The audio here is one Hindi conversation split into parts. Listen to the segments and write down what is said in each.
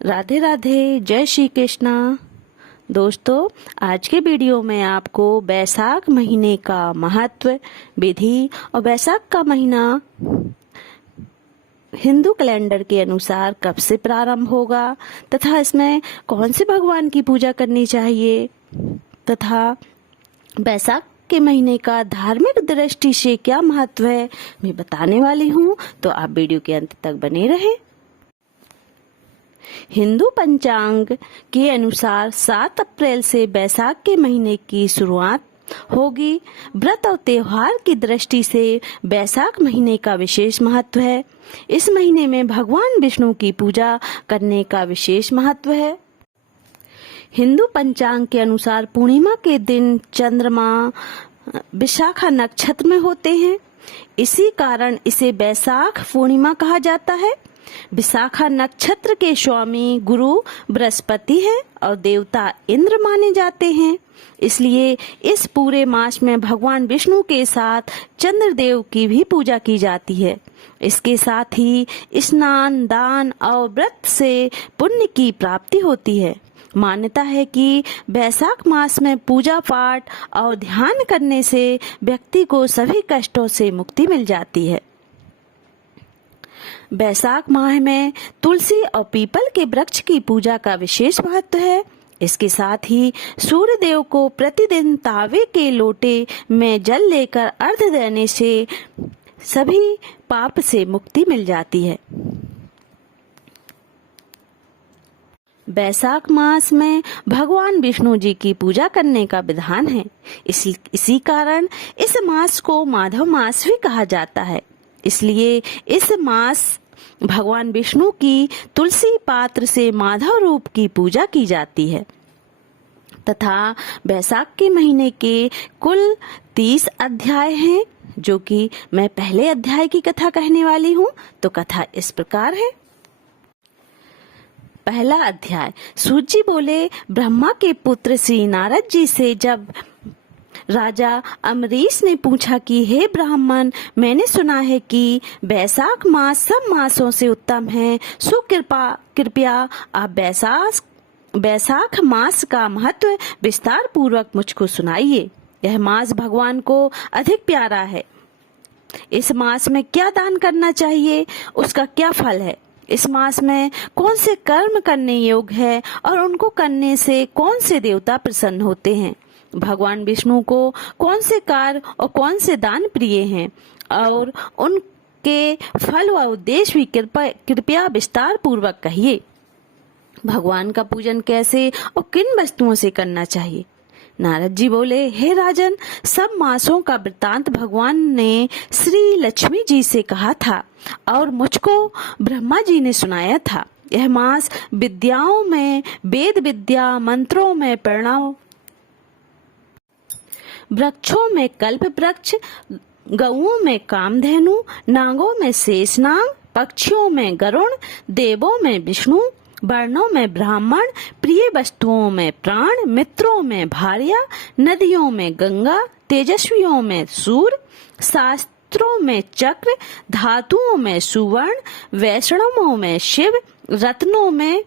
राधे राधे, जय श्री कृष्णा। दोस्तों, आज के वीडियो में आपको बैसाख महीने का महत्व, विधि और बैसाख का महीना हिंदू कैलेंडर के अनुसार कब से प्रारंभ होगा तथा इसमें कौन से भगवान की पूजा करनी चाहिए तथा बैसाख के महीने का धार्मिक दृष्टि से क्या महत्व है, मैं बताने वाली हूँ। तो आप वीडियो के अंत तक बने रहें। हिंदू पंचांग के अनुसार 7 अप्रैल से बैसाख के महीने की शुरुआत होगी। व्रत और त्योहार की दृष्टि से बैसाख महीने का विशेष महत्व है। इस महीने में भगवान विष्णु की पूजा करने का विशेष महत्व है। हिंदू पंचांग के अनुसार पूर्णिमा के दिन चंद्रमा विशाखा नक्षत्र में होते हैं। इसी कारण इसे बैसाख पूर्णिमा कहा जाता है। विशाखा नक्षत्र के स्वामी गुरु बृहस्पति हैं और देवता इंद्र माने जाते हैं। इसलिए इस पूरे मास में भगवान विष्णु के साथ चंद्रदेव की भी पूजा की जाती है। इसके साथ ही स्नान, दान और व्रत से पुण्य की प्राप्ति होती है। मान्यता है कि बैसाख मास में पूजा पाठ और ध्यान करने से व्यक्ति को सभी कष्टों से मुक्ति मिल जाती है। बैसाख माह में तुलसी और पीपल के वृक्ष की पूजा का विशेष महत्व है। इसके साथ ही सूर्य देव को प्रतिदिन तांबे के लोटे में जल लेकर अर्घ्य देने से सभी पाप से मुक्ति मिल जाती है। बैसाख मास में भगवान विष्णु जी की पूजा करने का विधान है। इसी कारण इस मास को माधव मास भी कहा जाता है। इसलिए इस मास भगवान विष्णु की तुलसी पात्र से माधव रूप की पूजा की जाती है तथा बैसाख के महीने के कुल 30 अध्याय हैं, जो कि मैं पहले अध्याय की कथा कहने वाली हूँ। तो कथा इस प्रकार है। पहला अध्याय। सूत जी बोले, ब्रह्मा के पुत्र श्री नारद जी से जब राजा अम्बरीश ने पूछा कि हे ब्राह्मण, मैंने सुना है कि बैसाख मास सब मासों से उत्तम है, सो कृपया आप बैसाख मास का महत्व विस्तार पूर्वक मुझको सुनाइए। यह मास भगवान को अधिक प्यारा है। इस मास में क्या दान करना चाहिए, उसका क्या फल है, इस मास में कौन से कर्म करने योग्य है और उनको करने से कौन से देवता प्रसन्न होते हैं, भगवान विष्णु को कौन से कार्य और कौन से दान प्रिय हैं और उनके फल व उद्देश्य भी कृपया विस्तार पूर्वक कहिए। भगवान का पूजन कैसे और किन वस्तुओं से करना चाहिए। नारद जी बोले, हे राजन, सब मासों का वृत्तांत भगवान ने श्री लक्ष्मी जी से कहा था और मुझको ब्रह्मा जी ने सुनाया था। यह मास विद्याओं में वेद विद्या, मंत्रों में प्रणव, वृक्षों में कल्प वृक्ष, गौओं में कामधेनु, नागों में शेषनाग, पक्षियों में गरुण, देवों में विष्णु, वर्णों में ब्राह्मण, प्रिय वस्तुओं में प्राण, मित्रों में भार्या, नदियों में गंगा, तेजस्वियों में सूर्य, शास्त्रों में चक्र, धातुओं में सुवर्ण, वैष्णवों में शिव, रत्नों में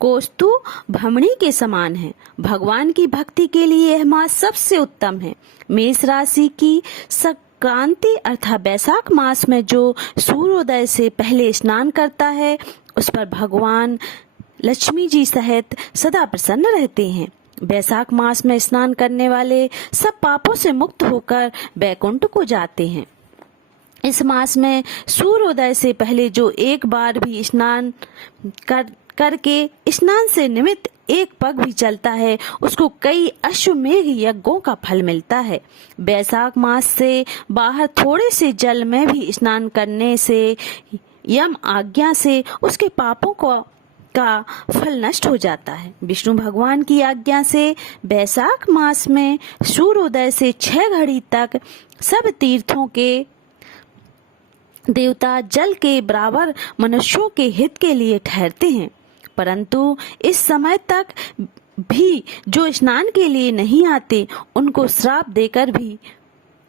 कौस्तु भमणी के समान है। भगवान की भक्ति के लिए यह मास सबसे उत्तम है। मेष राशि की संक्रांति अर्थात बैसाख मास में जो सूर्योदय से पहले स्नान करता है, उस पर भगवान लक्ष्मी जी सहित सदा प्रसन्न रहते हैं। बैसाख मास में स्नान करने वाले सब पापों से मुक्त होकर वैकुंठ को जाते हैं। इस मास में सूर्योदय से पहले जो एक बार भी स्नान करके स्नान से निमित्त एक पग भी चलता है, उसको कई अश्वमेघ यज्ञों का फल मिलता है। बैसाख मास से बाहर थोड़े से जल में भी स्नान करने से यम आज्ञा से उसके पापों का फल नष्ट हो जाता है। विष्णु भगवान की आज्ञा से बैसाख मास में सूर्योदय से 6 घड़ी तक सब तीर्थों के देवता जल के बराबर मनुष्यों के हित के लिए ठहरते हैं, परंतु इस समय तक भी जो स्नान के लिए नहीं आते, उनको श्राप देकर भी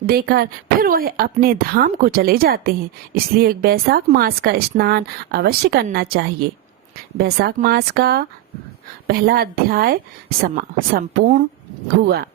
देकर फिर वह अपने धाम को चले जाते हैं। इसलिए बैसाख मास का स्नान अवश्य करना चाहिए। बैसाख मास का पहला अध्याय संपूर्ण हुआ।